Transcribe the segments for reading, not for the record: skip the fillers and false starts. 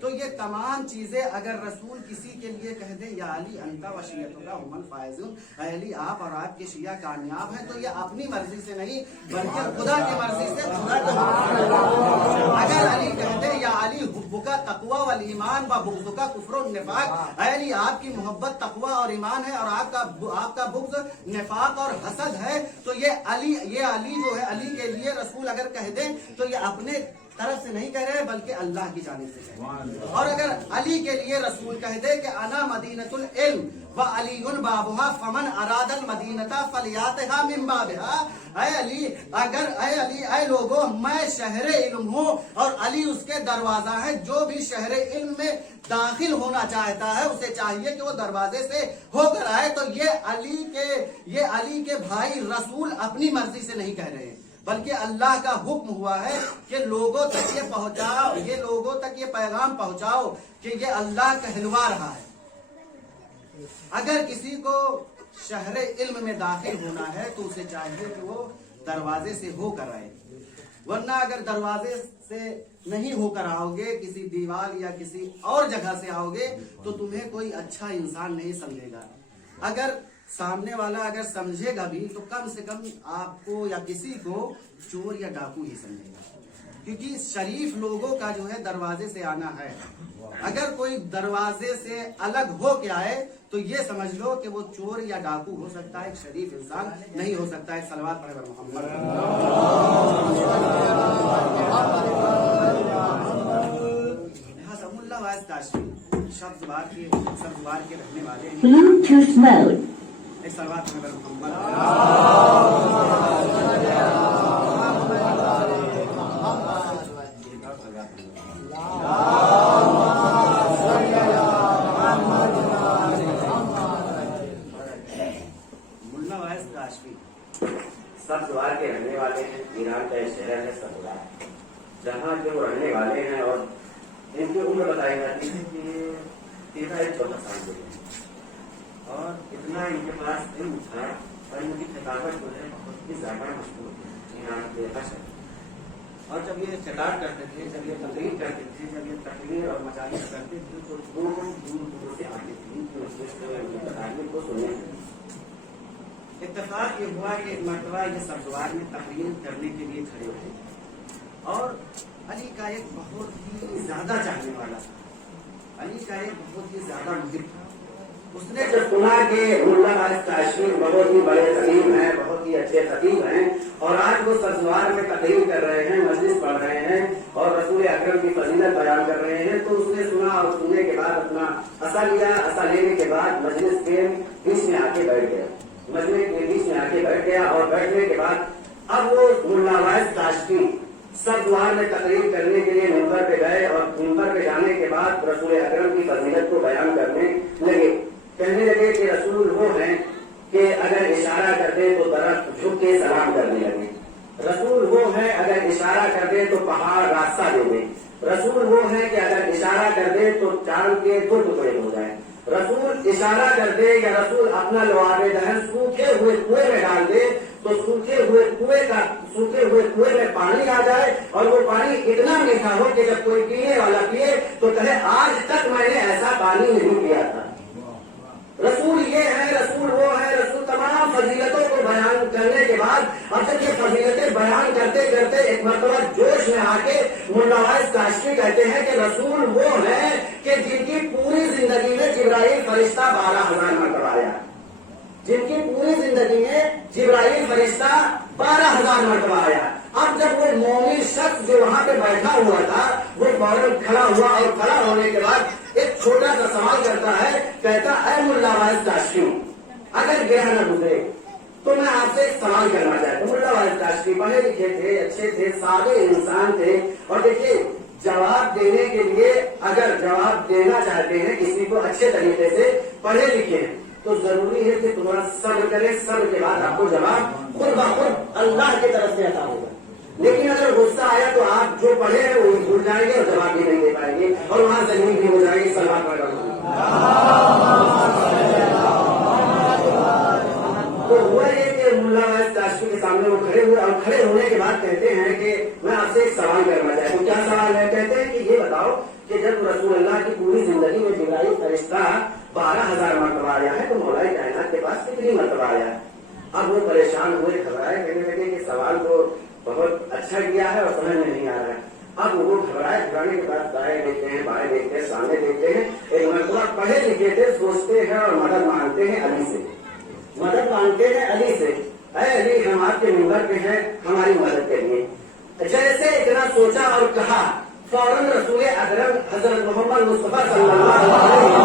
تو یہ تمام چیزیں اگر رسول کسی کے لیے کہہ دے یا علی انت و شیعتک هم الفائزون، اے علی آپ اور آپ کے شیعہ کامیاب ہیں، تو یہ اپنی مرضی سے نہیں بلکہ خدا کی مرضی سے، خدا کے اگر علی کہہ دے یا علی حبک تقوی والایمان و بغضک کفر و نفاق، اے علی آپ کی محبت تقوی اور ایمان ہے اور آپ کا بغض نفاق اور حسد ہے، تو یہ علی جو ہے علی کے لیے رسول اگر کہہ دے تو یہ اپنے طرف سے نہیں کہہ رہے بلکہ اللہ کی جانب سے کہہ رہے. اور اگر علی کے لیے رسول کہہ دے کہ انا مدینۃ العلم وعلی بابها فمن اراد المدینۃ فلیاتها من بابها، اے علی اے لوگوں میں شہر علم ہوں اور علی اس کے دروازہ ہے، جو بھی شہر علم میں داخل ہونا چاہتا ہے اسے چاہیے کہ وہ دروازے سے ہو کر آئے. تو یہ علی کے بھائی رسول اپنی مرضی سے نہیں کہہ رہے ہیں بلکہ اللہ کا حکم ہوا ہے کہ لوگوں تک یہ پہنچاؤ، یہ لوگوں تک یہ پیغام پہنچاؤ کہ یہ اللہ کہلوا رہا ہے. اگر کسی کو شہر علم میں داخل ہونا ہے تو اسے چاہیے کہ وہ دروازے سے ہو کر آئے، ورنہ اگر دروازے سے نہیں ہو کر آؤ گے، کسی دیوار یا کسی اور جگہ سے آؤ گے تو تمہیں کوئی اچھا انسان نہیں سمجھے گا. اگر سامنے والا اگر سمجھے گا بھی تو کم سے کم آپ کو یا کسی کو چور یا ڈاکو ہی سمجھے گا، کیونکہ شریف لوگوں کا جو ہے دروازے سے آنا ہے. اگر کوئی دروازے سے الگ ہو کے آئے تو یہ سمجھ لو کہ وہ چور یا ڈاکو ہو سکتا ہے، ایک شریف انسان نہیں ہو سکتا ہے. صلوات پڑھے محمد. حسم اللہ شخص بار کے رہنے والے ایک صلوات میں محمد ملا وائس کاشفی سبزوار کے رہنے والے ہیں. ایران کا ایک شہر ہے سبزوار, جہاں کے وہ رہنے والے ہیں اور ان کی عمر بتائی جاتی ہے کہ 13-14 سال کے ہیں, اور اتنا ان کے پاس علم تھا اور ان کی خطابت جو ہے بہت ہی زیادہ مشہور ہے ایران کے اشہر. اور جب یہ خطاب کرتے تھے, جب یہ تقریر کرتے تھے, جب یہ تقریر اور مجالس کرتے تھے تو دور دور سے آتے تھے کو سننے. اتفاق یہ ہوا کہ ایک مرتبہ یہ سبزوار میں تقریر کرنے کے لیے کھڑے ہوئے اور علی کا ایک بہت ہی زیادہ چاہنے والا تھا, علی کا ایک بہت ہی زیادہ محب تھا. اس نے جب سنا کہ ملا وائس کاشفی بہت ہی بڑے خطیب ہیں, بہت ہی اچھے خطیب ہیں, اور آج وہ سبزوار میں تقریر کر رہے ہیں, مجلس پڑھ رہے ہیں اور رسول اکرم کی فضیلت بیان کر رہے ہیں, تو اس نے سنا اور سننے کے بعد اپنا عصا لیا. عصا لینے کے بعد مجلس کے بیچ میں آ کے بیٹھ گیا, مجلس کے بیچ میں آ کے بیٹھ گیا. اور بیٹھنے کے بعد اب وہ ملا وائس کاشفی سبزوار میں تقریر کرنے کے لیے ممبر پہ گئے, اور ممبر پہ جانے کے بعد رسول اکرم کی فضیلت کو بیان کرنے لگے. کہنے لگے کہ رسول وہ ہیں کہ اگر اشارہ کر دے تو درخت جھک کے سلام کرنے لگے. رسول وہ ہے اگر اشارہ کر دے تو پہاڑ راستہ دے دے. رسول وہ ہے کہ اگر اشارہ کر دے تو چاند کے 2 ٹکڑے ہو جائیں. رسول اشارہ کر دے یا رسول اپنا لعاب دہن سوکھے ہوئے کنویں میں ڈال دے تو سوکھے ہوئے کنویں میں پانی آ جائے, اور وہ پانی اتنا میٹھا ہو کہ جب کوئی پینے والا پیے تو کہے آج تک میں نے ایسا پانی نہیں پیا تھا. رسول یہ ہے, رسول وہ ہے. رسول تمام فضیلتوں کو بیان کرنے کے بعد اب جب یہ فضیلتیں بیان کرتے کرتے ایک مرتبہ جوش میں آ کے ملا وائس کاشفی کہتے ہیں کہ رسول وہ ہے کہ جن کی پوری زندگی میں جبرائیل فرشتہ 12,000 مرتبہ آیا, جن کی پوری زندگی میں جبرائیل فرشتہ 12,000 مرتبہ آیا. اب جب وہ مومن شخص جو وہاں پہ بیٹھا ہوا تھا وہ فوراً کھڑا ہوا, اور کھڑا ہونے کے بعد ایک چھوٹا سا سوال کرتا ہے, کہتا اے ملا وائس کاشفی اگر گرہ نہ گزرے تو میں آپ سے ایک سوال کرنا چاہتا ہوں. ملا وائس کاشفی پڑھے لکھے تھے, اچھے تھے, سادے انسان تھے, اور دیکھیے جواب دینے کے لیے اگر جواب دینا چاہتے ہیں کسی کو اچھے طریقے سے, پڑھے لکھے ہیں, تو ضروری ہے کہ تھوڑا صبر کریں. صبر کے بعد آپ کو جواب خود بخود اللہ کی طرف سے عطا ہوگا. لیکن اگر غصہ آیا تو آپ جو پڑھے ہیں وہ بھول جائیں گے اور جواب بھی نہیں دے پائیں گے, اور وہاں زمین بھی ہو جائے گی. سلام تو ہوا یہ کہ ملا وائس کاشفی کے سامنے وہ کھڑے ہوئے, اور کھڑے ہونے کے بعد کہتے ہیں کہ میں آپ سے ایک سوال کرنا چاہتا ہوں. کیا سوال ہے؟ کہتے ہیں کہ یہ بتاؤ کہ جب رسول اللہ کی پوری زندگی میں جبرائیل فرشتہ 12,000 مرتبہ آیا ہے تو مولا کائنات کے پاس کتنی مرتبہ آیا ہے؟ اب وہ پریشان ہوئے, گھبرائے, کہنے لگے کہ سوال تو بہت اچھا کیا ہے اور سمجھ میں نہیں آ رہا ہے. اب وہ گھبرانے کے بعد دائیں دیکھتے ہیں, بائیں دیکھتے ہیں, سامنے دیکھتے ہیں. ایک مرتبہ پڑھے لکھے تھے, سوچتے ہیں اور مدد مانگتے ہیں علی سے, مدد مانگتے ہیں علی سے, اے علی ہم آپ کے ممبر پہ ہیں, ہماری مدد کریے. جیسے اتنا سوچا اور کہا, فوراً رسول اکرم حضرت محمد مصطفیٰ صلی اللہ علیہ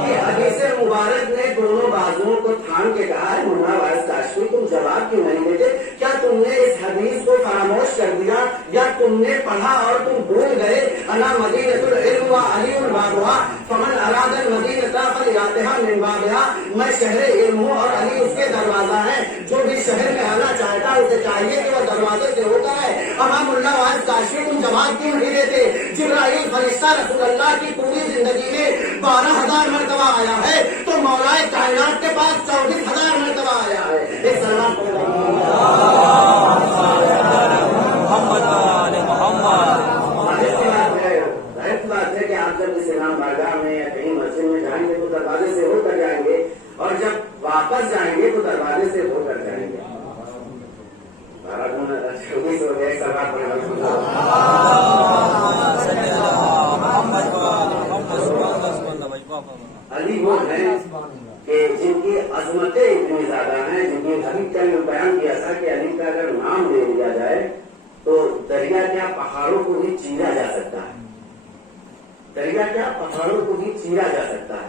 کی حدیث مبارک نے دونوں بازوؤں کو تھام کے کہا ہے ملا وائس کاشفی تم جواب کیوں نہیں دیتے؟ کیا تم نے اس حدیث کو فراموش کر دیا یا تم نے پڑھا اور تم بھول گئے؟ انا مدینۃ العلم و علی بابها فمن اراد المدینۃ فلیاتها من بابها, میں شہر علم ہوں اور علی اس کے دروازہ ہے, جو بھی شہر میں آنا چاہتا ہے اسے چاہیے کہ وہ دروازے سے ہوتا ہے. امام اللہ وائس کاشفی تم جواب کیوں نہیں دیتے؟ جبرائیل فرشتہ رسول اللہ کی پوری زندگی میں 12,000 مرتبہ آیا ہے تو مولا کائنات کے پاس 24,000 مرتبہ آیا ہے. ایک سلام بات ہے کہ آپ جب اس امام بارگاہ میں یا کہیں مسجد میں جائیں گے تو دروازے سے ہو کر جائیں گے, اور جب واپس جائیں گے تو دروازے سے ہو کر جائیں گے. علی وہ ہیں کہ جن کی عظمتیں اتنی زیادہ ہیں, جن کی حقیقت میں بیان کیا تھا کہ علی کا اگر نام لے لیا جائے تو دریا کیا پہاڑوں کو بھی چیرا جا سکتا ہے, دریا کیا پہاڑوں کو بھی چیرا جا سکتا ہے.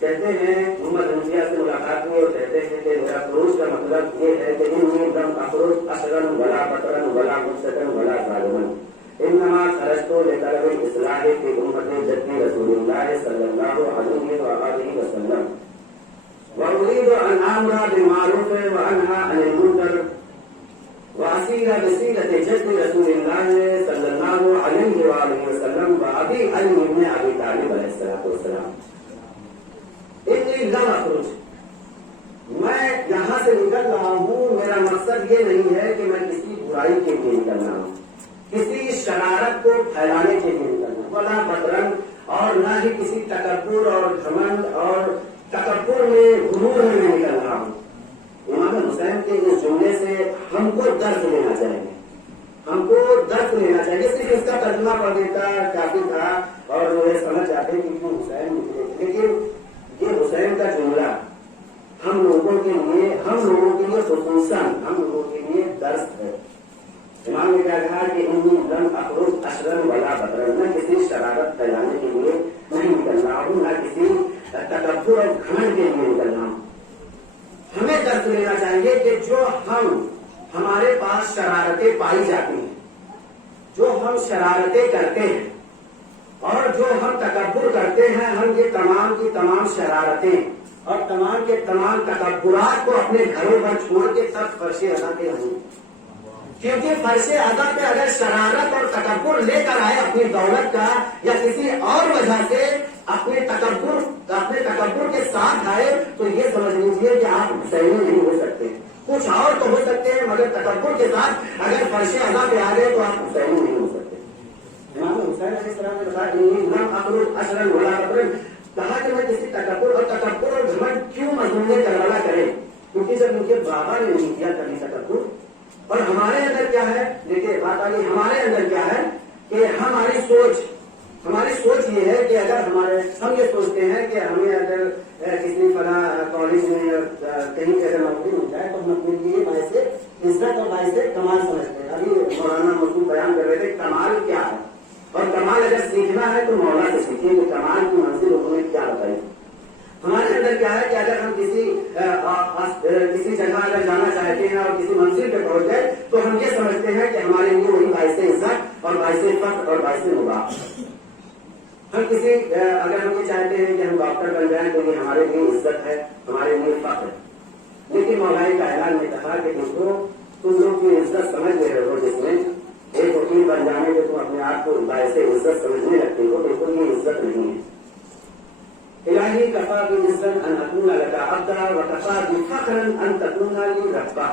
کہتے ہیں محمد انبیاء سے ملاقات ہوئی اور کہتے ہیں کہ میرا خروج کا مطلب یہ ہے کہ انی لم اخرج اشرا ولا بطرا ولا مفسدا ولا ظالما انما خرجت لطلب الاصلاح في امة جدي رسول الله صلى الله عليه وآله وسلم واريد ان امر بالمعروف وانهى عن المنكر واسير بسيرة جد رسول الله صلى الله عليه وآله وسلم وابي علي بن ابي طالب علیہ الصلوۃ والسلام. اتنی لم اخرج، میں یہاں سے نکل رہا ہوں، میرا مقصد یہ نہیں ہے کہ میں کسی برائی کے لیے نکل رہا ہوں، کسی شرارت کو پھیلانے کے لیے نکلنا، ولا بدرن، اور نہ ہی کسی تکبر اور گھمنڈ اور تکبر میں غرور میں نکل رہا ہوں. امام حسین کے اس جملے سے ہم کو درس لینا چاہیے، ہم کو درس لینا چاہیے. صرف اس کا ترجمہ پڑھ دیتا کافی تھا اور وہ سمجھ جاتے کہ کیوں حسین نکلے، لیکن یہ حسین کا جملہ ہم لوگوں کے لیے خصوصاً ہم لوگوں کے لیے درس ہے. امام نے کیا کہا کہ انی لم اخرج اشرا ولا بطرا، میں کسی شرارت پھیلانے کے لیے نہیں نکل رہا ہوں، نہ کسی تکبر اور گھمنڈ کے لیے نکل رہا ہوں. ہمیں درس لینا چاہیے کہ جو ہمارے پاس شرارتیں پائی جاتی ہیں، جو ہم شرارتیں کرتے ہیں اور جو ہم تکبر کرتے ہیں، ہم یہ تمام کی تمام شرارتیں اور تمام کے تمام تکبرات کو اپنے گھروں پر چھوڑ کے تب فرش ادا پہ آئیں. کیونکہ فرش ادا پہ اگر شرارت اور تکبر لے کر آئے اپنی دولت کا یا کسی اور وجہ سے اپنے تکبر کے ساتھ آئے تو یہ سمجھ لیجیے کہ آپ حسینی نہیں ہو سکتے. کچھ اور تو ہو سکتے ہیں مگر تکبر کے ساتھ اگر فرش ادا پہ آ گئے تو آپ حسینی نہیں ہو سکتے. امام حسین علیہ السلام نے بتایا لم اخرج اشرا ولا بطرا، کہا کہ میں کسی تکبر اور گھمنڈ کیوں مضمون کروانا کرے، کیونکہ جب ان کے بابا نے نہیں کیا کبھی تکبر. اور ہمارے اندر کیا ہے، دیکھیے بات آئی، ہمارے اندر کیا ہے کہ ہماری سوچ یہ ہے کہ اگر ہم یہ سوچتے ہیں کہ ہمیں اگر کسی فلاں کالج میں کہیں پہ اگر نوکری مل جائے تو ہم اپنے لیے باعث عزت اور باعث کمال سمجھتے ہیں. ابھی مولانا مسعود بیان کر رہے تھے کمال کیا ہے، اور کمال اگر سیکھنا ہے تو مولا سے سیکھیں کہ کمال کی منزل انہوں نے کیا بتائی. ہمارے اندر کیا ہے کہ اگر ہم کسی جگہ اگر جانا چاہتے ہیں اور کسی منزل پہ پہنچ گئے تو ہم یہ سمجھتے ہیں کہ ہمارے لیے وہی باعث عزت اور باعث فخر اور باعث مباح. ہم اگر ہم یہ چاہتے ہیں کہ ہم ڈاکٹر بن جائیں تو یہ ہمارے لیے عزت ہے، ہمارے لیے فخر ہے. لیکن مولائی کائنات نے کہا کہ دیکھو تم لوگ کی عزت سمجھ رہے ہو، جس میں ایک وکیل بن جانے کے تم اپنے آپ کو باعث عزت سمجھنے لگتے ہو، دیکھو یہ عزت نہیں ہے. الہی کفا بعزت ان اکون لک عبدا وکفا بفخرا ان تکون لی ربا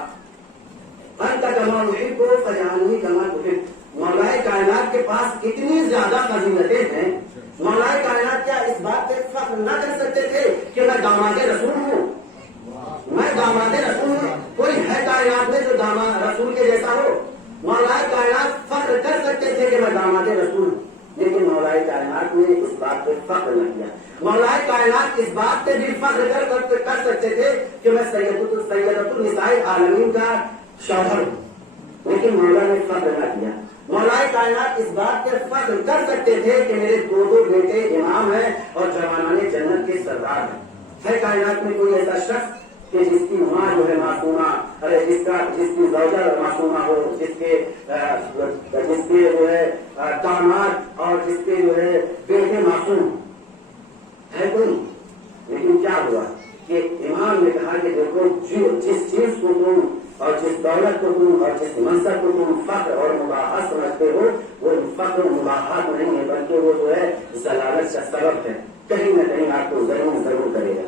انت کما احب فاجعلنی کما تحب. مولائی کائنات کے پاس اتنی زیادہ فضیلتیں ہیں، مولائی کائنات کیا اس بات پہ فخر نہ کر سکتے تھے کہ میں داماد رسول ہوں، میں داماد رسول ہوں. کوئی ہے کائنات میں جو داماد رسول کے جیسا ہو؟ مولائی کائنات فخر کر سکتے تھے کہ میں داماد رسول ہوں، لیکن مولائی کائنات نے اس بات پہ فخر نہ کیا. مولائی کائنات اس بات پہ بھی فخر کر سکتے تھے کہ میں سیدۃ النساء العالمین کا شوہر ہوں، لیکن مولا نے فخر نہ کیا. مولائی کائنات اس بات پہ فخر کر سکتے تھے کہ میرے دو بیٹے امام ہیں اور جوانان جنت کے سردار ہیں. ہے کائنات میں کوئی ایسا شخص کہ جس کی ماں جو ہے معصومہ، جس کی زوجہ معصومہ ہو، جس کے جو ہے داماد اور جس کے جو ہے بیٹے معصوم ہے کوئی؟ لیکن کیا ہوا کہ امام نے کہا کہ دیکھو جس چیز کو تم اور جس دولت کو تم اور جس منصب کو تم فخر اور مباحت سمجھتے ہو، وہ فخر و مباحت نہیں ہے بلکہ وہ جو ہے ضلالت کا سبب ہے. کہیں نہ کہیں آپ کو ضرور کرے گا.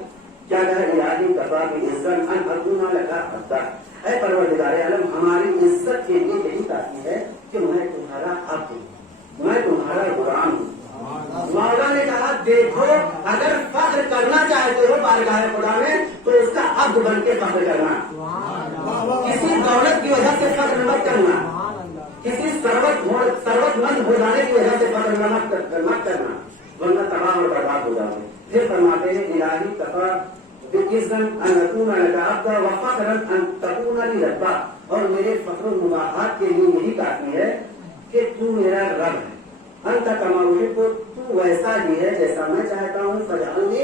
کیا کہا الہی کفا بعزت ان اکون لک عبدا، اے پروردگار عالم ہماری عزت کے لیے یہی کافی ہے کہ میں تمہارا عبد ہوں، میں تمہارا غلام ہوں. مولا نے کہا دیکھو اگر فخر کرنا چاہتے ہو بارگاہ خدا میں تو اس کا عبد بن کے فخر کرنا، کسی دولت کی وجہ سے فخر مت کرنا، کسی ثروت مند ہو جانے کی وجہ سے فخر مت کرنا، ورنہ تباہ اور برباد ہو جاؤ گے. پھر فرماتے ہیں الہی کفا بعزت ان اکون لک عبدا وفخرا ان تکون لی ربا، اور میرے فخر و مباحات کے لیے یہی کافی ہے کہ تو میرا رب ہے. انت کما احب، تو ویسا ہی ہے جیسا میں چاہتا ہوں. فاجعلنی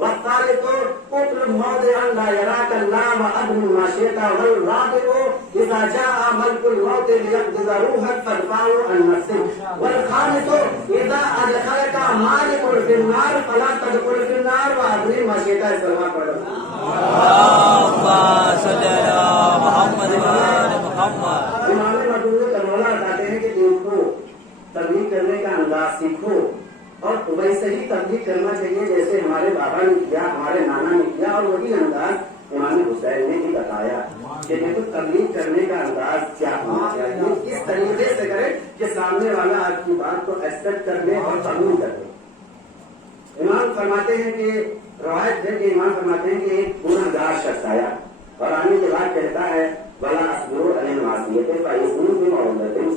والثالث اطلب موضعا لا يراك الله وأدم ماشيته والرابع إذا جاء ملك الموت ليقبض روحك فارفعه عن نفسك والخامس إذا أدخلك مالك في النار فلا تدخل في النار وأدم ماشيته. سلام پڑھو. اللهم صل على محمد وعلى محمد. امام مجدود کربلا بتاتے ہیں کہ ان کو تبلیغ کرنے کا انداز سیکھو اور ویسے ہی تبلیغ کرنا چاہیے جیسے ہمارے بابا نے کیا, ہمارے نانا نے کیا, اور وہی انداز امام حسین نے بھی بتایا کہ دیکھو تبلیغ کرنے کا انداز کیا ہونا چاہیے, کس طریقے سے کرے کہ سامنے والا آپ کی بات کو ایکسپٹ کر لے اور قبول کر لے. امام فرماتے ہیں کہ روایت ہے کہ امام فرماتے ہیں کہ ایک گنہگار شخص آیا اور آنے کے بعد کہتا ہے بلا اصبر علی المعصیت فیضون بمعوذتین,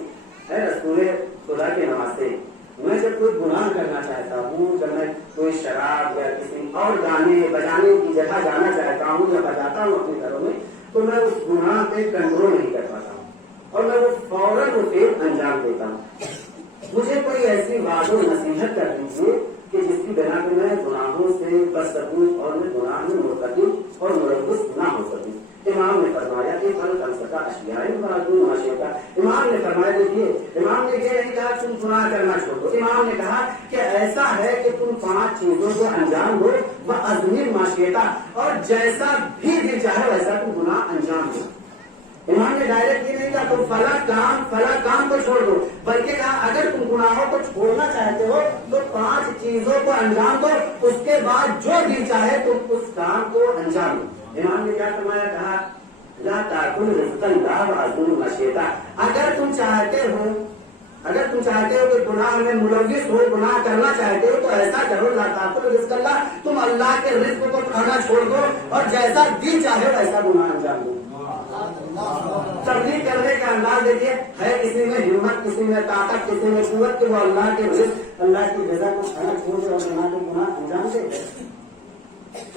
اے رسول خدا کے نواسے میں جب کوئی گناہ کرنا چاہتا ہوں, جب میں کوئی شراب یا کسی اور گانے بجانے کی جگہ جانا چاہتا ہوں یا بجاتا ہوں اپنے گھروں میں, تو میں اس گناہ پہ کنٹرول نہیں کر پاتا ہوں اور میں وہ فوراً وہ فعل انجام دیتا ہوں. مجھے کوئی ایسی وعد و نصیحت کر دیجیے کہ جس کی بنا پہ میں گناہوں سے بچ سکوں اور میں گناہ میں مرتکب اور ملوث نہ ہو سکوں. امام نے فرمایا کہ امام نے فرمایا دیکھیے, امام نے یہ نہیں کہا تم گناہ کرنا چھوڑ دو, امام نے کہا کہ ایسا ہے کہ تم 5 چیزوں کو انجام دو وہ عزمی معاشیتا, اور جیسا بھی دل چاہے ویسا تم گناہ انجام دو. امام نے ڈائریکٹ یہ نہیں کہا تم فلاں کام کو چھوڑ دو, بلکہ کہا اگر تم گناہوں کو چھوڑنا چاہتے ہو تو 5 چیزوں کو انجام دو, اس کے بعد جو دل چاہے تم اس کام کو انجام دو. امام نے کیا فرمایا, کہا لا تاکل رزق اللہ وعزم مشیتا, اگر تم چاہتے ہو کہ گناہ میں ملوث ہو, گناہ کرنا چاہتے ہو تو ایسا کرو لا تاکل رزق اللہ, تم اللہ کے رزق کو کھانا چھوڑ دو اور جیسا دل چاہے ویسا گناہ انجام دو. تبلیغ کرنے کا انداز دیکھیے, ہے کسی میں ہمت, کسی میں طاقت, کسی میں قوت کہ وہ اللہ کے رزق, اللہ کی رضا کو کھانا چھوڑ دے اور گناہ انجام دے.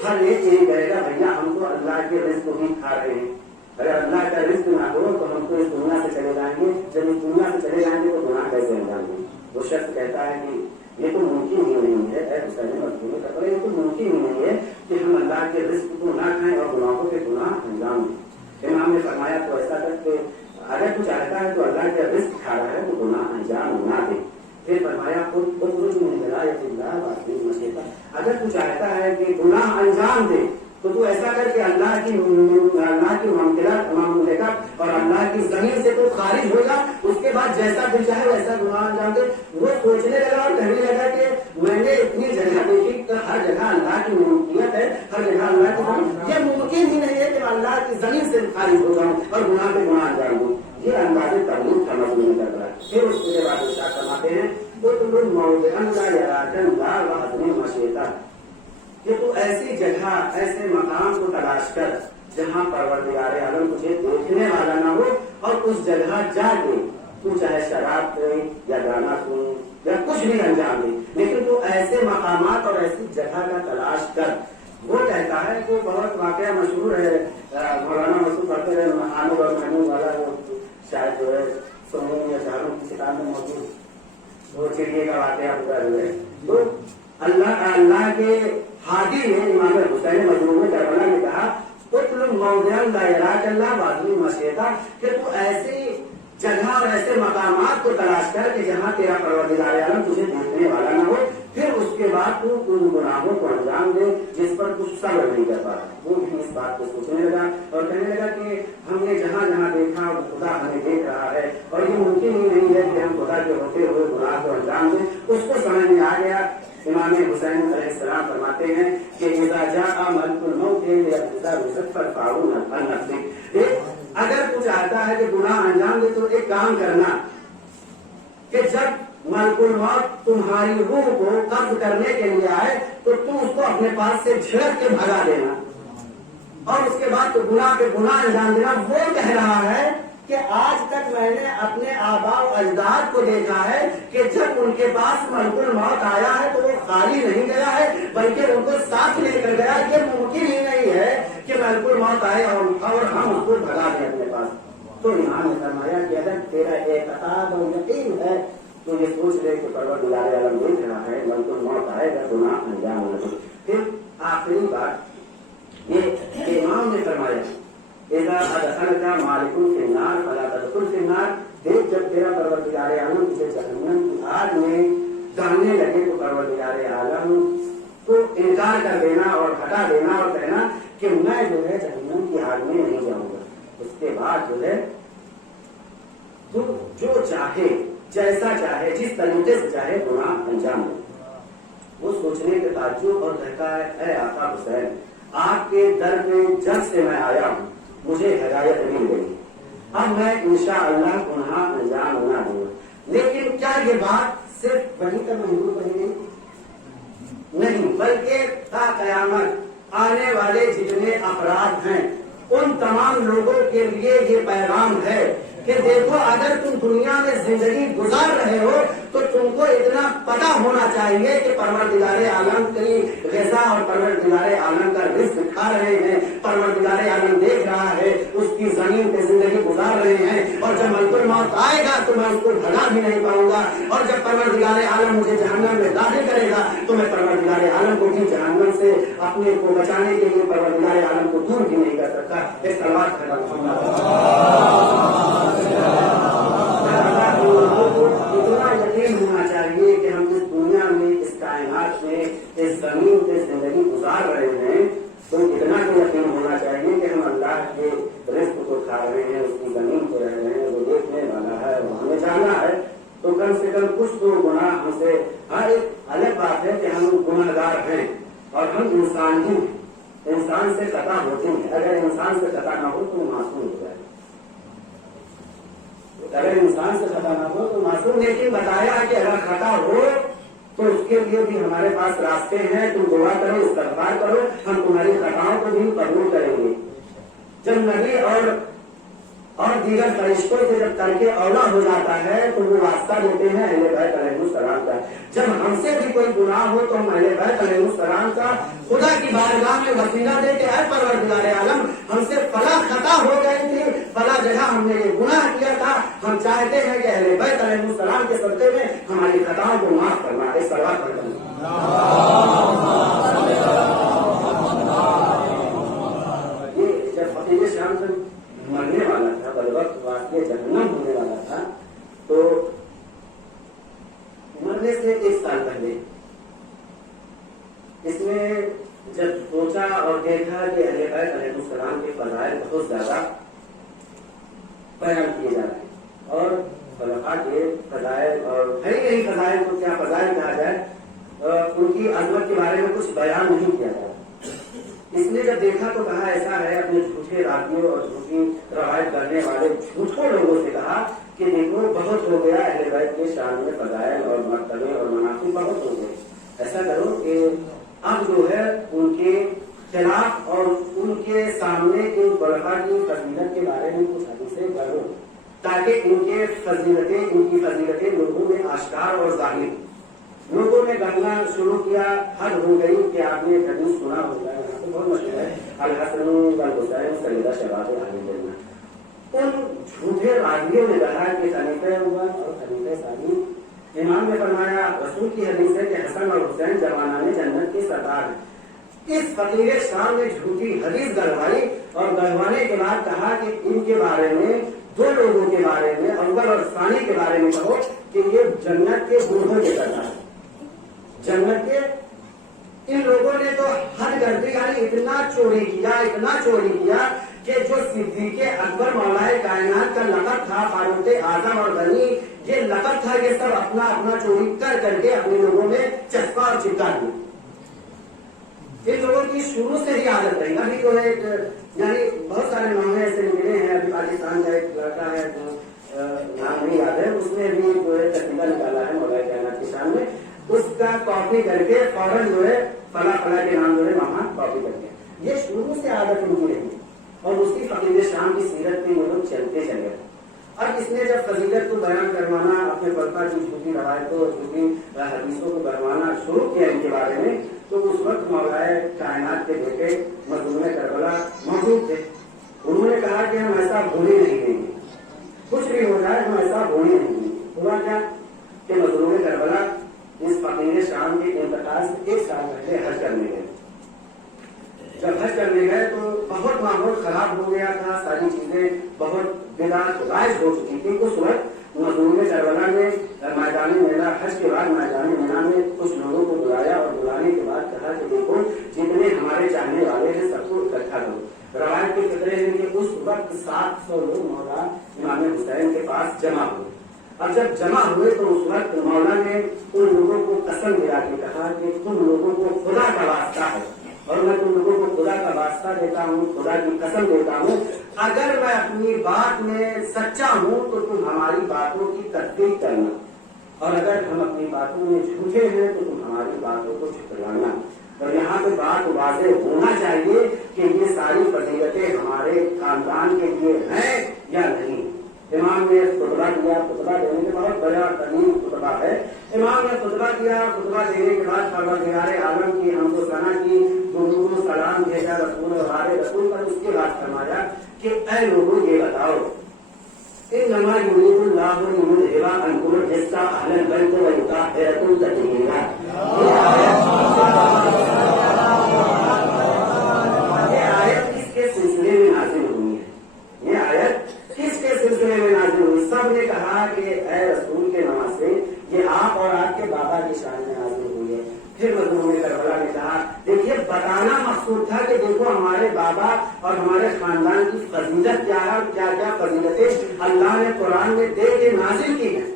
ہر ایک یہ کہے گا بھیا ہم تو اللہ کے رزق کو ہی کھا رہے ہیں, اگر اللہ کا رزق نہ ہو تو ہم تو اس دنیا سے چلے جائیں گے, جب اس دنیا سے چلے جائیں گے تو گناہ کیسے انجام دیں گے. وہ شخص کہتا ہے کہ یہ تو ممکن ہی نہیں ہے، اے حسین مظلوم کا یہ تو ممکن ہی نہیں ہے کہ ہم اللہ کے رزق کو نہ کھائیں اور گناہوں کے گناہ انجام دیں۔ امام نے فرمایا تو ایسا کر کے اگر تو چاہتا ہے تو اللہ کا رزق کھا رہا ہے تو گناہ انجام نہ دے۔ پھر فرمایا اگر تو چاہتا ہے کہ گناہ انجام دے تو ایسا کر کے اللہ کی مملکت اور اللہ کی زمین سے تو خارج ہو جا، اس کے بعد جیسا دل چاہے ویسا گناہ انجام دے۔ وہ سوچنے لگا اور کہنے لگا کہ میں نے اتنی جگہ دیکھی کہ ہر جگہ اللہ کی مملکت ہے، ہر جگہ اللہ کی، یہ ممکن ہی نہیں ہے کہ اللہ کی زمین سے خارج ہو جاؤں اور گناہ پہ گناہ انجام دوں۔ یہ انداز تبلیغ کا مضمون کر رہا ہے۔ پھر اس کے بعد ارشاد فرماتے ہیں کہ تو ایسی جگہ ایسے مقام کو تلاش کر جہاں پروردگار عالم تجھے دیکھنے والا نہ ہو، اور اس جگہ جا کے تو چاہے شراب پی یا گانا سن یا کچھ بھی انجام دے، لیکن تو ایسے مقامات اور ایسی جگہ کا تلاش کر۔ وہ کہتا ہے کہ بہت واقعہ مشہور ہے، مولانا مسعود پڑھتے رہے محمود اور محمود والا، وہ شاید جو ہے سمون یا شاہروں کی کتاب میں موجود، وہ چڑیے کا واقعہ ہوتا ہے۔ تو اللہ کے ہادی نے امام حسین مجنون میں کربلا نے کہا کہ تو ایسی جگہ اور ایسے مقامات کو تلاش کر کہ جہاں تیرا پروردگار عالم تجھے دیکھنے والا نہ ہو، پھر اس کے بعد تو ان گناہوں کو انجام دے جس پر کچھ صبر نہیں کر پاتا۔ وہ بھی اس بات کو سوچنے لگا اور کہنے لگا کہ ہم نے جہاں جہاں دیکھا وہ خدا ہمیں دیکھ رہا ہے، اور یہ ممکن ہی نہیں ہے کہ ہم خدا کے ہوتے ہوئے گناہ کو انجام دیں۔ اس کو سمجھ میں آ گیا۔ امام حسین علیہ السلام فرماتے ہیں کہ اگر تو چاہتا ہے کہ گناہ انجام دے تو ایک کام کرنا کہ جب ملک الموت تمہاری روح کو قبض کرنے کے لیے آئے تو تم اس کو اپنے پاس سے جھڑک کے بھگا دینا، اور اس کے بعد تو گناہ کے گناہ انجام دینا۔ وہ کہہ رہا ہے کہ آج تک میں نے اپنے آباء و اجداد کو دیکھا ہے کہ جب ان کے پاس ملک الموت آیا ہے تو وہ خالی نہیں گیا ہے بلکہ ان کو ساتھ لے کر گیا۔ یہ ممکن ہی نہیں ہے کہ ملک الموت آئے اور ہم اس کو بھگا دیں اپنے پاس۔ تو امام نے فرمایا کہ اگر تیرا اعتقاد اور یقین ہے تو یہ سوچ رہے کہ پروردگار عالم دیکھ رہا ہے، ملک الموت آئے گا، گناہ انجام ہونا چاہیے۔ پھر آخری بات یہ امام نے فرمایا اذا ادخلك مالک فی النار فلا تدخل فی النار، دیکھ جب تیرا پروردگار عالم تجھے جہنم کی آگ میں ڈالنے لگے تو پروردگار عالم کو انکار کر دینا اور ہٹا دینا اور کہنا کہ میں جو ہے جہنم کی آگ میں نہیں جاؤں گا۔ اس کے بعد جو ہے تو جو چاہے جیسا چاہے جس طریقے سے چاہے گناہ انجام دے۔ وہ سوچنے کے تعجب اور کہتا ہے اے آقا حسین، آپ کے در پہ جب سے میں آیا ہوں مجھے ہدایت مل گئی، اب میں انشاءاللہ گناہ انجام نہ دوں گا۔ لیکن کیا یہ بات صرف وہیں تک محدود رہی نہیں، بلکہ تا قیامت آنے والے جتنے افراد ہیں ان تمام لوگوں کے لیے یہ پیغام ہے کہ دیکھو اگر تم دنیا میں زندگی گزار رہے ہو تو تم کو اتنا پتہ ہونا چاہیے کہ پروردگار عالم کی غذا اور پروردگار عالم کا رزق کھا رہے ہیں، پروردگار عالم دیکھ رہا ہے، اس کی زمین پہ زندگی گزار رہے ہیں، اور جب ملک الموت آئے گا تو میں اس کو بھگا بھی نہیں پاؤں گا، اور جب پروردگار عالم مجھے جہنم میں داخل کرے گا تو میں پروردگار عالم کو بھی جہنم سے اپنے کو بچانے کے لیے پروردگار عالم کو دور بھی نہیں کر سکتا۔ ایک تلوار کھڑا اتنا یقین ہونا چاہیے کہ ہم اس دنیا میں اس کائنات میں اس زمین پہ زندگی گزار رہے ہیں تو اتنا تو یقین ہونا چاہیے کہ ہم اللہ کے رزق کو کھا رہے ہیں، اس کی زمین پہ رہ رہے ہیں، وہ دیکھنے والا ہے، وہ ہمیں جانا ہے، تو کم سے کم کچھ تو گناہ ہم سے۔ ہر ایک الگ بات ہے کہ ہم گنہگار ہیں اور ہم انسان ہی انسان سے خطا ہوتے ہیں، اگر انسان سے خطا نہ ہو تو معصوم ہو جائے، اگر انسان سے خطا نہ ہو تو معصوم۔ لیکن بتایا کہ اگر خطا ہو تو اس کے لیے بھی ہمارے پاس راستے ہیں، تم دعا کرو، استغفار کرو، ہم تمہاری خطاؤں کو بھی قبول کریں گے۔ جب نبی اور اور دیگر فرشتوں سے جب ترک اولا ہو جاتا ہے تو وہ واسطہ دیتے ہیں اہل بیت علیہ السلام کا. جب ہم سے بھی کوئی گناہ ہو تو ہم اہل بیت علیہ السلام کا خدا کی بارگاہ میں وسیلہ دیتے اے پروردگار عالم ہم سے فلاں خطا ہو گئی تھی, فلاں جگہ ہم نے یہ گناہ کیا تھا, ہم چاہتے ہیں کہ اہل بیت علیہ السلام کے صدقے میں ہماری خطاؤں کو معاف کرنا. اس سوال پر یہ جب فقیر شام سے مرنے والا تھا, بروقت واقعہ جہنم ہونے والا تھا, تو مرنے سے 1 سال پہلے اس نے جب سوچا اور دیکھا کہ اہل بیت علیہ السلام کے فضائل بہت زیادہ بیان کیے جا رہے ہیں اور خلفاء کے فضائل اور یہی فضائل کو کیا فضائل کہا جائے, ان کی عظمت کے بارے میں کچھ بیان نہیں کیا جاتا. اس نے جب دیکھا تو کہا ایسا ہے, اپنے جھوٹے راویوں اور جھوٹی روایت کرنے والے جھوٹوں لوگوں سے کہا کہ دیکھو بہت ہو گیا اہل بیت کے شان میں فضائل اور مرتبے اور مناقب بہت ہو گئے. ایسا کرو کہ اب جو ہے ان کے خلاف اور ان کے سامنے ان خلفاء کی فضیلت کے بارے میں کچھ حدیثیں کرو تاکہ ان کی فضیلتیں لوگوں میں آشکار اور ظاہر. لوگوں نے گننا شروع کیا, حد ہو گئی کہ آپ نے حدیث سنا ہوگا, بہت مشکل ہے, الحسن والحسین سیدہ شباب اہل جنت. ان جھوٹے راویوں نے کہا کہ خلیفہ اول اور خلیفہ ثانی, امام نے فرمایا رسول کی حدیث ہے کہ حسن اور حسین جوانان جنت کے سردار ہیں. اس فقیر شام نے جھوٹی حدیث گڑھوائی اور گڑھوانے کے بعد کہا کہ ان کے بارے میں 2 لوگوں کے بارے میں اول اور ثانی کے بارے میں کہو کہ یہ جنت کے بوڑھوں کے سردار ہیں. جنت کے ان لوگوں نے تو حد کر دی, یعنی اتنا چوری کیا کہ جو صدیق اکبر مولائے کائنات کا لقب تھا, فاروق اعظم اور غنی, یہ لقب تھا کہ سب اپنا اپنا چوری کر کے اپنے لوگوں میں چسپا اور چپکا دیا. ان لوگوں کی شروع سے ہی عادت رہی. ابھی جو ہے یعنی بہت سارے معاملے ایسے ملے ہیں. ابھی پاکستان کا ایک لڑکا ہے, نام نہیں یاد ہے, اس نے بھی جو ہے تقریبا نکالا ہے مولائے کائنات کی شان میں, اس کا کاپی کر کے فوراً جو ہے فلاں کے نام جو ہے وہاں کاپی کر کے. یہ شروع سے عادت ان کی رہی اور اس کی فقیر شام کی سیرت پہ وہ لوگ چلتے چلے. اب اس نے جب فضیلت کو بیان کروانا, اپنے خلفاء کی جھوٹی روایتوں اور جھوٹی حدیثوں کو کروانا شروع کیا ان کے بارے میں, تو اس وقت مولائے کائنات کے بیٹے مظلوم کربلا موجود تھے. انہوں نے کہا کہ ہم ایسا بھولے نہیں دیں گے, کچھ بھی ہو جائے ہم ایسا بھولے نہیں دیں گے. ہوا کیا کہ مظلوم کربلا اس فقیر شام کے انتقال سے 1 سال پہلے حج کرنے گئے. جب حج کرنے گئے تو بہت ماحول خراب ہو گیا تھا, ساری چیزیں بہت بدعت رائج ہو چکی تھی. اس وقت مظلوم کربلا نے میدان مینا, حج کے بعد میدان مینا میں کچھ لوگوں کو بلایا اور بلانے کے بعد کہا کہ دیکھو جتنے ہمارے چاہنے والے ہیں سب کو اکٹھا کرو. روایت کے فطرے ہیں کہ اس وقت 700 لوگ مولا امام حسین کے پاس جمع ہوئے. اب جب جمع ہوئے تو اس وقت مولا نے ان لوگوں کو قسم دلا کے کہا کہ تم لوگوں کو خدا کا واسطہ ہے اور میں تم لوگوں کو خدا کا واسطہ دیتا ہوں, خدا کی قسم دیتا ہوں, اگر میں اپنی بات میں سچا ہوں تو تم ہماری باتوں کی تصدیق کرنا, اور اگر ہم اپنی باتوں میں جھوٹے ہیں تو تم ہماری باتوں کو جھٹلانا. اور یہاں پہ بات واضح ہونا چاہیے کہ یہ ساری فضیلتیں ہمارے خاندان کے لیے ہیں یا نہیں. امام نے خطبہ دیا, خطبہ دینے کے بہت بڑا قدیم خطبہ ہے. امام نے خطبہ دیا, خطبہ دینے کے بعد پروردگار عالم کی حمد و ثنا کی, درود و سلام بھیجا رسول اور آل رسول پر. اس کے بعد فرمایا کہ اے لوگوں یہ بتاؤ, انما یرید اللہ لیذھب عنکم الرجس اہل البیت ویطہرکم تطہیرا. یہ آیت کس کے سلسلے میں نازل ہوئی ہے؟ یہ آیت کس کے سلسلے میں نازل ہوئی؟ سب نے کہا کہ اے رسول کے نام سے یہ آپ اور آپ کے بابا کی شان میں نازل ہوئی ہے. پھر مظلوم کربلا نے کہا دیکھیے بتانا مقصود تھا کہ دیکھو ہمارے بابا اور ہمارے خاندان کی فضیلت کیا ہے, کیا کیا فضیلتیں اللہ نے قرآن میں دے کے نازل کی ہیں.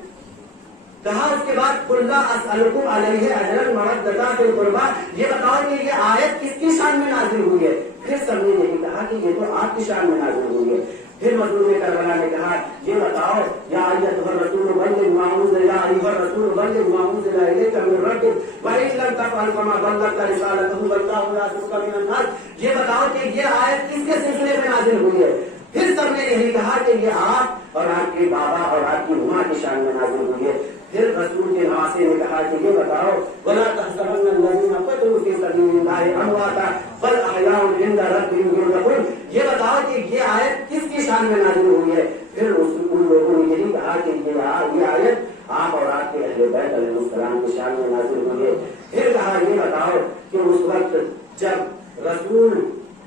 کہا اس کے بعد قل لا اسألکم علیہ اجرا مودۃ فی القربى, یہ بتاؤ کہ یہ آیت کس کی شان میں نازل ہوئی ہے؟ پھر سب نے یہی کہا کہ یہ تو آپ کی شان میں نازل ہوئی ہے. پھر مظلوم کربلا نے کہا یہ بتاؤ یا ایھا الرسول بلغ ما انزل یا ایھا الرسول بلغ ما انزل الیک من ربک وان لم تفعل فما بلغت رسالته واللہ یعصمک من الناس. یہ بتاؤ کہ یہ آیت کس کے سلسلے میں نازل ہوئی ہے؟ پھر سب نے یہی کہا کہ یہ عند ربهم يرزقون. یہ بتاؤ کہ یہ آیت کس کی شان میں نازل ہوئی ہے؟ پھر ان لوگوں نے یہی کہا کہ یہ آیت آپ اور آپ کے اہل بیت علیہ السلام کی شان میں نازل ہوئی ہے. پھر کہا یہ بتاؤ کہ اس وقت جب رسول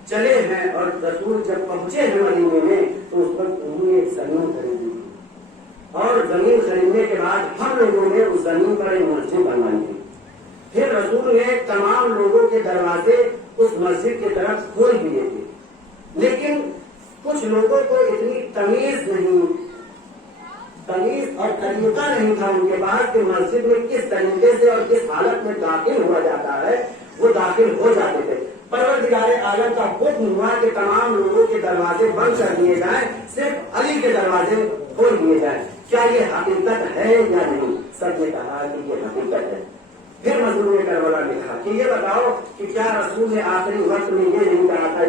چلے ہیں اور رسول جب پہنچے ہیں مدینے میں تو اس وقت انہوں نے زمین خریدی تھی اور زمین خریدنے کے بعد ہم لوگوں نے اس زمین پر ایک مسجد بنوائی تھی. پھر رسول نے تمام لوگوں کے دروازے اس مسجد کی طرف کھول دیے تھے. لیکن کچھ لوگوں کو اتنی تمیز اور طریقہ نہیں تھا ان کے پاس کہ مسجد میں کس طریقے سے اور کس حالت میں داخل ہوا جاتا ہے وہ داخل ہو جاتے تھے. پروردگار عالم کا حکم ہوا کہ تمام لوگوں کے دروازے بند کر دیے جائیں, صرف علی کے دروازے کھول دیے جائیں. کیا یہ حقیقت ہے یا نہیں؟ سب نے کہا کہ یہ حقیقت ہے. پھر مظلوم کربلا نے کہا کہ یہ بتاؤ کہ کیا رسول نے آخری وقت میں یہ نہیں کہا تھا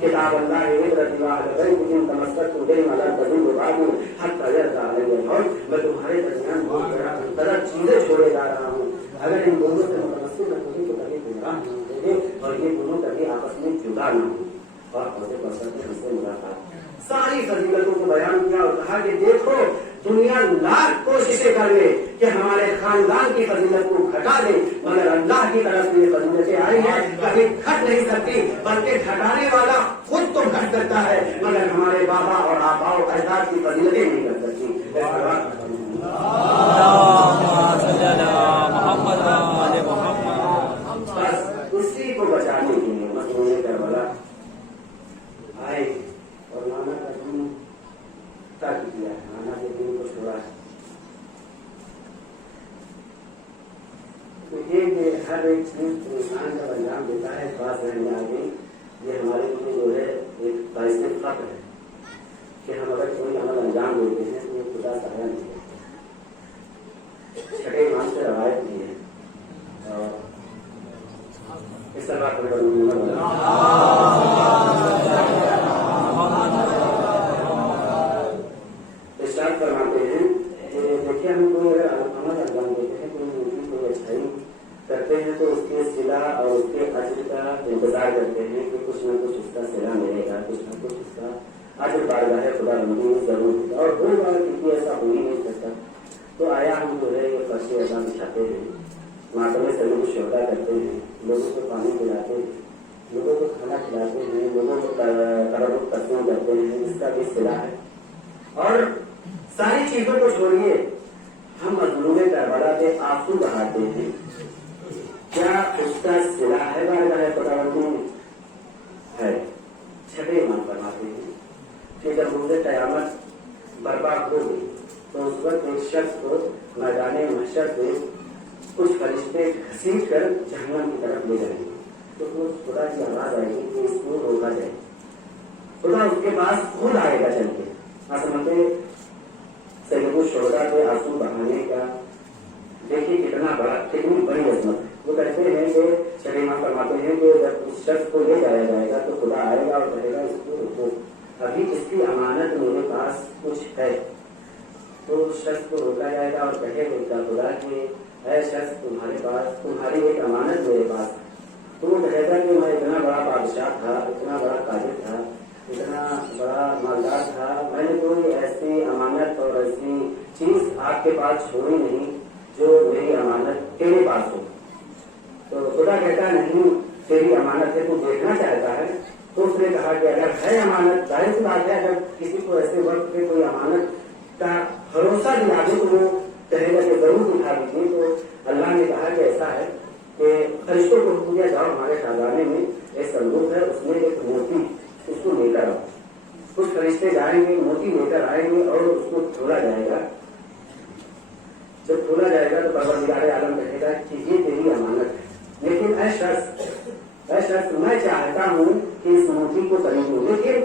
کتاب اللہ میں تمہارے درمیان بہت بڑا چیزیں چھوڑے جا رہا ہوں, اگر ان دونوں سے متمسک نہ ہوگی تو کبھی گمراہ نہ ہوں گے اور یہ دونوں کبھی آپس میں جدا نہ ہوں. اور ہم سے ملاقات ساری فضیلتوں کو بیان کیا اور کہا کہ دیکھو دنیا لاکھ کوششیں کر لے کہ ہمارے خاندان کی فضیلت کو گھٹا دے, مگر اللہ کی طرف سے یہ فضیلتیں آئی ہیں کبھی گھٹ نہیں سکتی, بلکہ گھٹانے والا خود تو گھٹ سکتا ہے مگر ہمارے بابا اور آبا و اجداد کی فضیلتیں نہیں کر سکتی. بس اسی کو بچانے کے لیے مظلوم کربلا آئے اور نانا کا دین ترک کیا ہے, نانا کے دین کو چھوڑا ہے. ہر ایک چیز انسان جب انجام دیتا ہے خاص رہنے آگے یہ ہمارے لیے جو ہے ایک باعث فخر ہے کہ ہم اگر کوئی عمل انجام دیتے ہیں تو یہ خدا سایہ نہیں دیتے. چھٹے امام سے روایت کی ہے اور اس طرح اسٹارٹ فرماتے ہیں کہ دیکھیے ہم کوئی اگر عمل انجام دیتے ہیں کوئی اچھائی کرتے ہیں تو اس کے صلہ اور اس کے اجر کا انتظار کرتے ہیں کہ کچھ نہ کچھ اس کا صلہ ملے گا, کچھ نہ کچھ اس کا اجر بارگاہ خدا بندی میں ضرور ہوگا. اور کوئی بار کسی ایسا ہو ہی نہیں سکتا. تو آیا ہم جو ہے یہ فرش ایسا بچھاتے ہیں, ماتم سبھی کو شہدا کرتے ہیں, لوگوں کو پانی پلاتے ہیں, لوگوں کو کھانا کھلاتے ہیں, لوگوں کو تربت تقسیم کرتے ہیں, اس کا بھی صلہ ہے. اور ساری چیزوں کو چھوڑیے ہم مظلوم کربلا پہ آنسو بہاتے ہیں, کیا اس کا صلہ ہے بارگاہ خدا بندی میں ہے؟ چھٹے امام فرماتے ہیں کہ جب روز قیامت برپا ہو گئی تو اس وقت ایک شخص کو میدان محشر سے کچھ فرشتے گھسیٹ کر جہنم کی طرف لے جائیں گے. تو خدا کی آواز آئے گی کہ اس کو روکا جائے. خدا اس کے پاس خود آئے گا چل کے. عظمت سید الشہداء کے آنسو بہانے کا دیکھیے کتنی بڑی عظمت. وہ کہتے ہیں کہ چھٹے امام فرماتے ہیں کہ جب اس شخص کو لے جایا جائے گا تو خدا آئے گا اور کہے گا اس کو روکو, ابھی اس کی امانت میرے پاس کچھ ہے. تو اس شخص کو روکا جائے گا اور کہے گا خدا کہ اے شخص تمہارے پاس تمہاری ایک امانت میرے پاس. تو وہ کہے گا کہ میں اتنا بڑا بادشاہ تھا, اتنا بڑا قادر تھا, اتنا بڑا مالدار تھا, میں نے کوئی ایسی امانت اور ایسی چیز آپ کے پاس چھوڑی نہیں جو میری امانت تیرے پاس ہو. تو خدا کہتا نہیں تیری امانت ہے, تو دیکھنا چاہتا ہے. تو اس نے کہا کہ اگر ہے امانت, ظاہر سی بات ہے اگر کسی کو ایسے وقت پہ کوئی امانت کا بھروسہ دلا دے تو وہ کہے گا کہ ضرور دکھا دیجیے. تو اللہ نے کہا کہ ایسا ہے کہ فرشتوں کو حکم دیا جاؤ ہمارے خزانے میں ایک صندوق ہے, اس میں ایک موتی, اس کو لے کر آؤ. کچھ فرشتے جائیں گے, موتی لے کر آئیں گے اور اس کو کھولا جائے گا. جب کھولا جائے گا تو پروردگار عالم کہے گا کہ یہ تیری امانت ہے, لیکن اے شخص میں چاہتا ہوں کہ اس موتی کو خریدوں. لیکن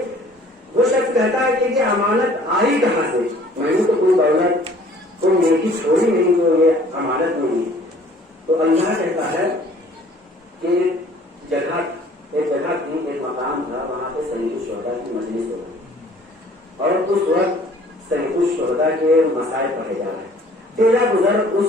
وہ شخص کہتا ہے کہ یہ امانت آئی کہاں سے, میں نے تو کوئی دولت کوئی نیکی چھوڑی نہیں جو یہ امانت ملی. تو اللہ کہتا ہے کہ ایک جگہ تھی, ایک مقام تھا, وہاں پہ سید الشہداء کی مجلس ہو رہی اور اس وقت سید الشہداء کے مسائل پڑھے جا رہے ہیں. تیرا گزر اس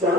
4